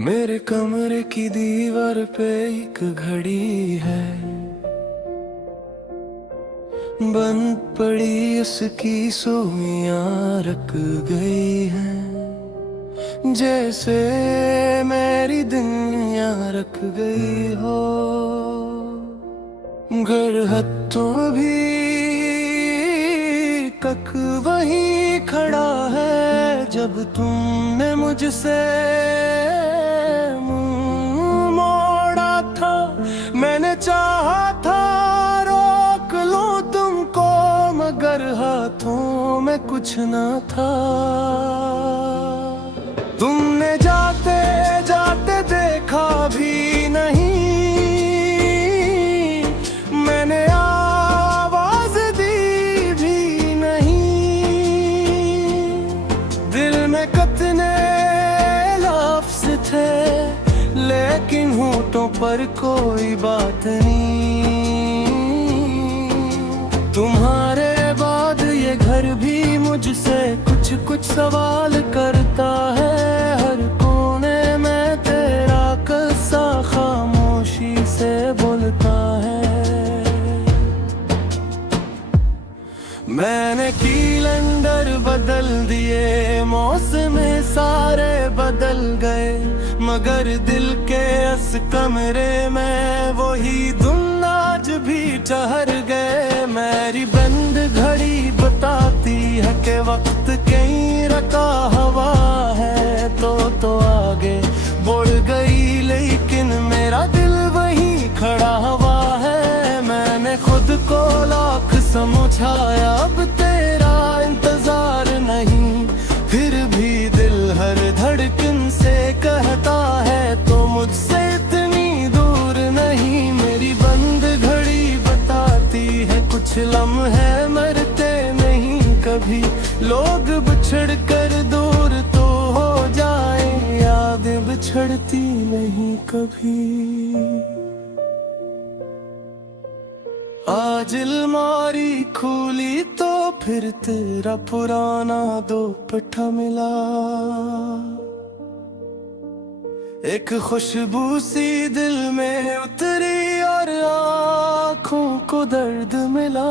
मेरे कमरे की दीवार पे एक घड़ी है, बंद पड़ी उसकी सुइयां रख गई हैं, जैसे मेरी दुनिया रख गई हो। घर हथों भी तक वहीं खड़ा है, जब तुमने मुझसे मुंह मोड़ा था। मैंने चाहा था रोक लूं तुमको, मगर हाथों में कुछ न था। तुमने जाते जाते देखा भी नहीं, मैंने आवाज दी भी नहीं। दिल में कितने लफ्ज़ थे, लेकिन होठों पर कोई बात नहीं। तुम्हारे बाद ये घर भी मुझसे कुछ कुछ सवाल करता है। हर कोने में तेरा किस्सा खामोशी से बोलता है। मैंने कैलेंडर बदल दिए, मौसम सारे बदल गए, मगर दिल के इस कमरे में वही धुन आज भी ठहर गए। मेरी बंद घड़ी बताती है कि वक्त कहीं रखा हवा है, तो आगे बढ़ गई, लेकिन मेरा दिल वहीं खड़ा हुआ है। मैंने खुद को लाख समझाया, अब तेरा इंतजार नहीं, फिर भी दिल हर धड़कन से कहता है तो मुझसे इतनी दूर नहीं। मेरी बंद घड़ी बताती है कुछ लम्हे मरते नहीं कभी, लोग बिछड़ कर दूर तो हो जाए, यादें बिछड़ती नहीं कभी। आज अलमारी खोली तो फिर तेरा पुराना दुपट्टा मिला, एक खुशबू सी दिल में उतरी और आँखों को दर्द मिला।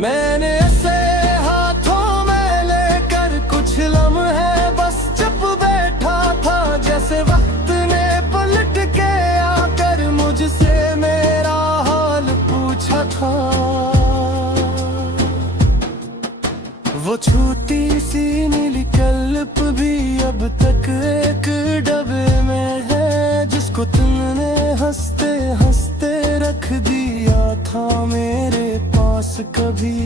मैंने ऐसे हाथों में लेकर कुछ लम्हे बस चुप बैठा था, जैसे वक्त ने पलट के आकर मुझसे मेरा हाल पूछा था। वो छोटी सी नीली कल्प भी अब तक एक डब्बे में है, जिसको तुमने हंसते हंसते रख दिया था मेरे पास कभी।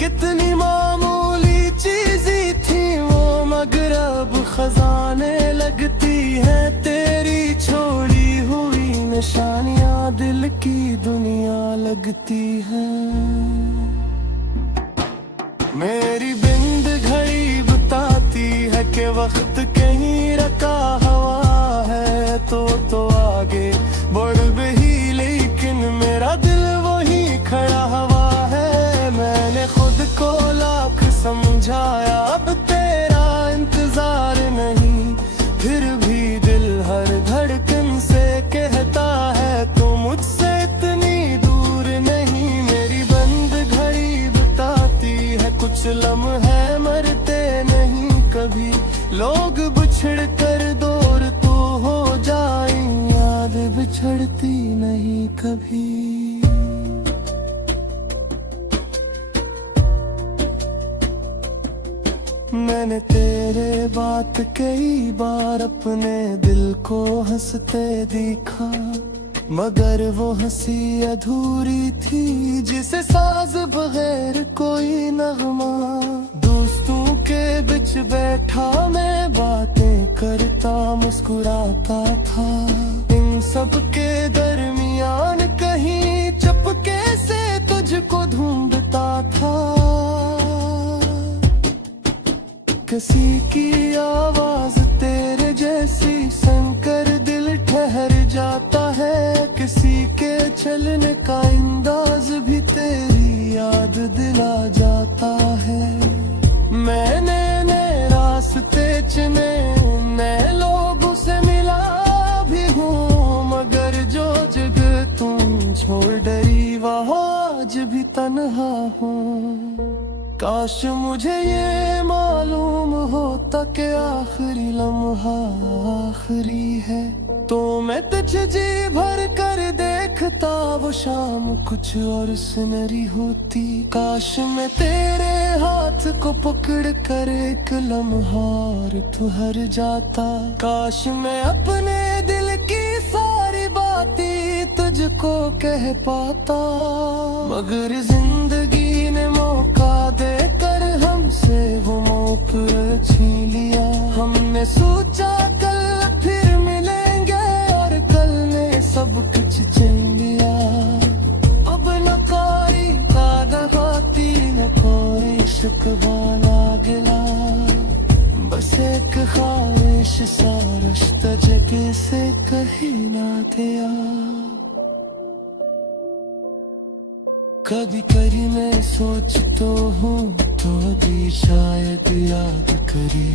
कितनी मामूली चीज़ें थी वो, मगर अब खजाने लगती है तेरी छोड़ी हुई निशानियां, दिल की दुनिया लगती है। मेरी बिंद घड़ी बताती है कि वक्त कहीं रखा हुआ है, तो आगे बढ़ भी, लेकिन मेरा दिल वहीं खड़ा हुआ है। मैंने खुद को लाख समझाया, अब तेरा इंतजार नहीं, फिर भी दिल हर धड़कन से कहता है तो मुझसे इतनी दूर नहीं। मेरी बंद घड़ी बताती है कुछ लम्हे मरते नहीं कभी, लोग बिछड़ कर दूर तो हो जाए, याद बिछड़ती नहीं कभी। मैंने तेरे बात कई बार अपने दिल को हंसते देखा, मगर वो हंसी अधूरी थी, जिसे साज बगैर कोई नगमा। दोस्तों के बीच बैठा मैं बातें करता मुस्कुराता था, इन सब के दरमियान कहीं चुपके से तुझको ढूंढता था। किसी की आवाज तेरे जैसी सुनकर दिल ठहर जाता है, किसी के चलने का अंदाज भी तेरी याद दिला जाता है। मैंने रास्ते चुने, नए लोग हूँ। काश मुझे ये मालूम होता कि आखिरी लम्हा आखिरी है, तो मैं तुझे जी भर कर देखता वो शाम कुछ और सुनहरी होती। काश मैं तेरे हाथ को पकड़ कर एक लम्हा और ठहर जाता। काश मैं अपने दिल की सारी बातें तुझको कह पाता, मगर जिंदगी ने मौका देकर हमसे वो मौका छीन लिया। हमने सोचा कल फिर मिलेंगे और कल ने सब कुछ छीन लिया। अब न कोई कादगाती न कोई शिकवा गिला, बस एक ख्वाहिश सा रिश्ता जगह से कहीं ना दिया। कभी कभी मैं सोचता हूँ तो अभी शायद याद करे,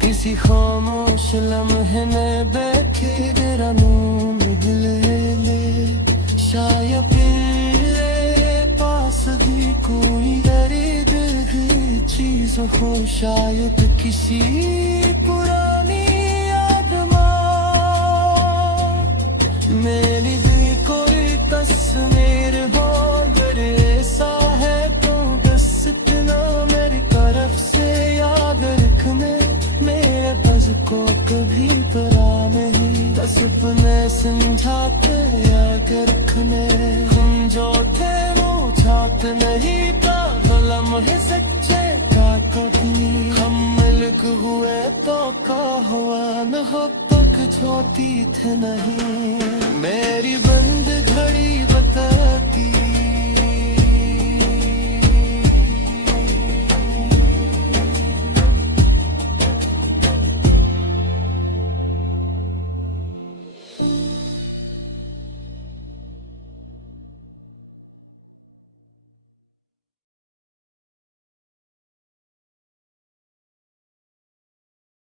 किसी खामोश लम्हे में बैठे तेरा नींद दिल ले। शायद तेरे पास भी कोई दर्द की चीज हो, शायद किसी पुरानी याद मेरी भी कोई तस्वीर हो। अगर ऐसा है तो बस इतना मेरी तरफ से याद रखने, मेरे बस को कभी बुरा नहीं, बस अपने समझाते याद रखने। हम जो थे वो छात नहीं था, लम्हे सच्चे का कभी हम मिलक हुए तो का हुआ न हो तक छोटी थे नहीं। मेरी बंद घड़ी